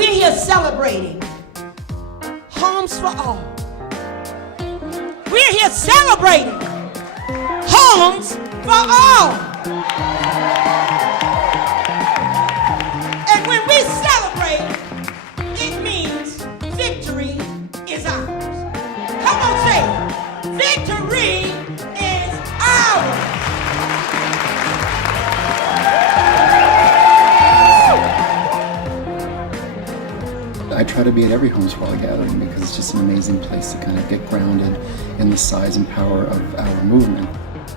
We're here celebrating homes for all. We're here celebrating homes for all. And when we celebrate, it means victory is ours. Come on, say it. Victory is ours. I try to be at every Homes for All gathering because it's just an amazing place to kind of get grounded in the size and power of our movement.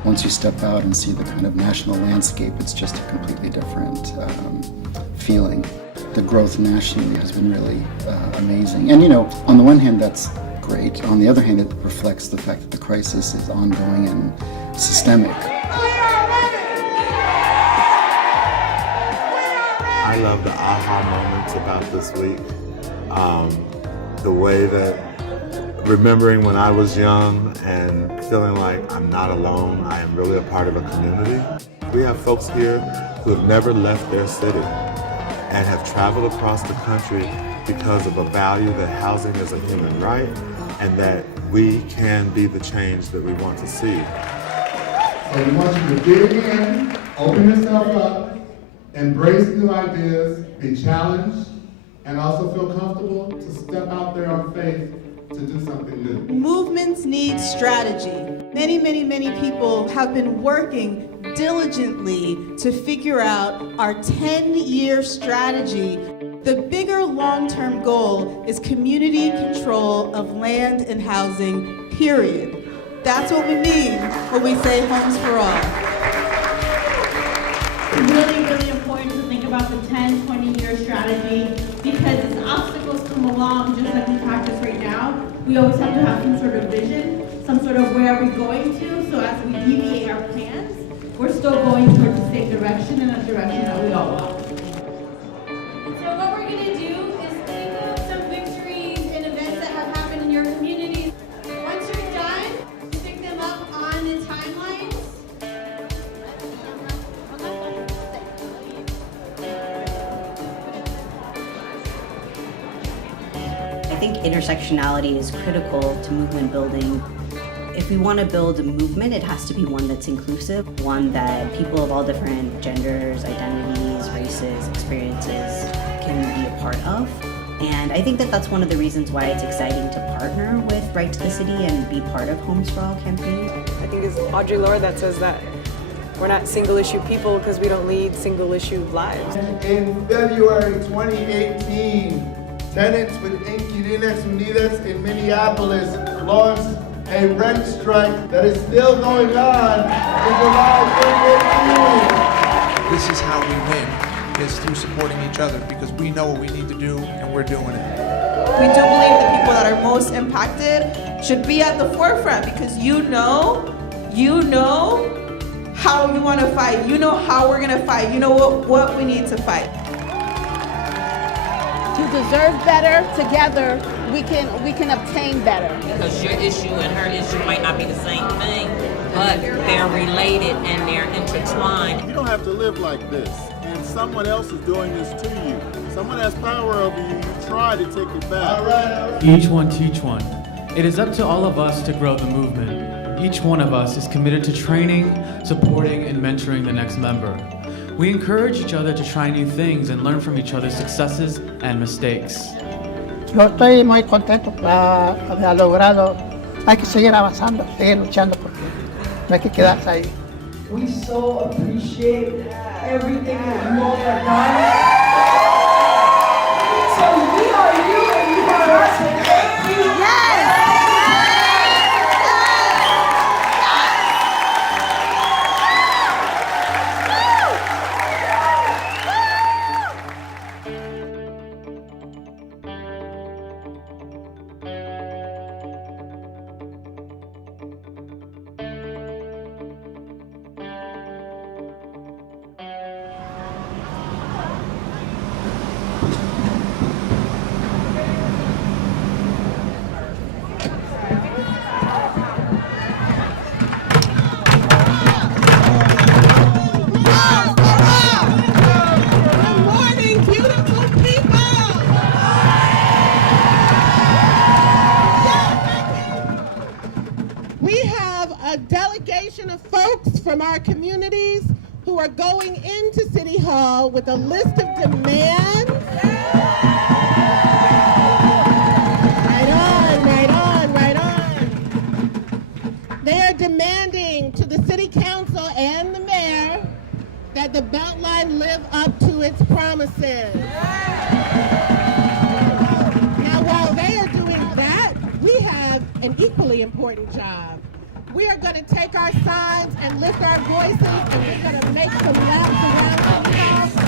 Once you step out and see the kind of national landscape, it's just a completely different feeling. The growth nationally has been really amazing. And you know, on the one hand, that's great. On the other hand, it reflects the fact that the crisis is ongoing and systemic. I love the aha moments about this week. The way that remembering when I was young and feeling like I'm not alone, I am really a part of a community. We have folks here who have never left their city and have traveled across the country because of a value that housing is a human right and that we can be the change that we want to see. So we want you to dig in, open yourself up, embrace new ideas, be challenged, and also feel comfortable to step out there on faith to do something new. Movements need strategy. Many people have been working diligently to figure out our 10-year strategy. The bigger long-term goal is community control of land and housing, period. That's what we mean when we say homes for all. It's really important to think about the 10, 20-year strategy because as obstacles come along, just like we practice right now, we always have to have some sort of vision, some sort of where are we going to, so as we deviate our plans, we're still going towards the same direction and a direction that we all want. So what we're going to do is think of some victories and events that have happened in your communities. Once you're done, you pick them up on the timelines. I think intersectionality is critical to movement building. If we want to build a movement, it has to be one that's inclusive, one that people of all different genders, identities, races, experiences can be a part of. And I think that that's one of the reasons why it's exciting to partner with Right to the City and be part of Homes for All campaign. I think it's Audre Lorde that says that we're not single-issue people because we don't lead single-issue lives. In February 2018, tenants with Inquilinas Unidas in Minneapolis launched a rent strike that is still going on in July 2018. This is how we win, is through supporting each other because we know what we need to do and we're doing it. We do believe the people that are most impacted should be at the forefront because you know how you want to fight, you know how we're going to fight, you know what we need to fight. To deserve better together, we can obtain better. Because your issue and her issue might not be the same thing, but they're related and they're intertwined. You don't have to live like this, and someone else is doing this to you. Someone has power over you, you try to take it back. All right. Each one teach one. It is up to all of us to grow the movement. Each one of us is committed to training, supporting, and mentoring the next member. We encourage each other to try new things and learn from each other's successes and mistakes. Yo estoy muy contento por haber logrado. Hay que seguir avanzando, seguir luchando porque no hay que quedarse ahí. We so appreciate everything that you all have done. So we are you and you are us. Thank you. Yes! are going into City Hall with a list of demands. Right on. They are demanding to the City Council and the Mayor that the Beltline live up to its promises. Now, while they are doing that, we have an equally important job. We are going to take our signs and lift our voices, and we're going to make some laps around the house.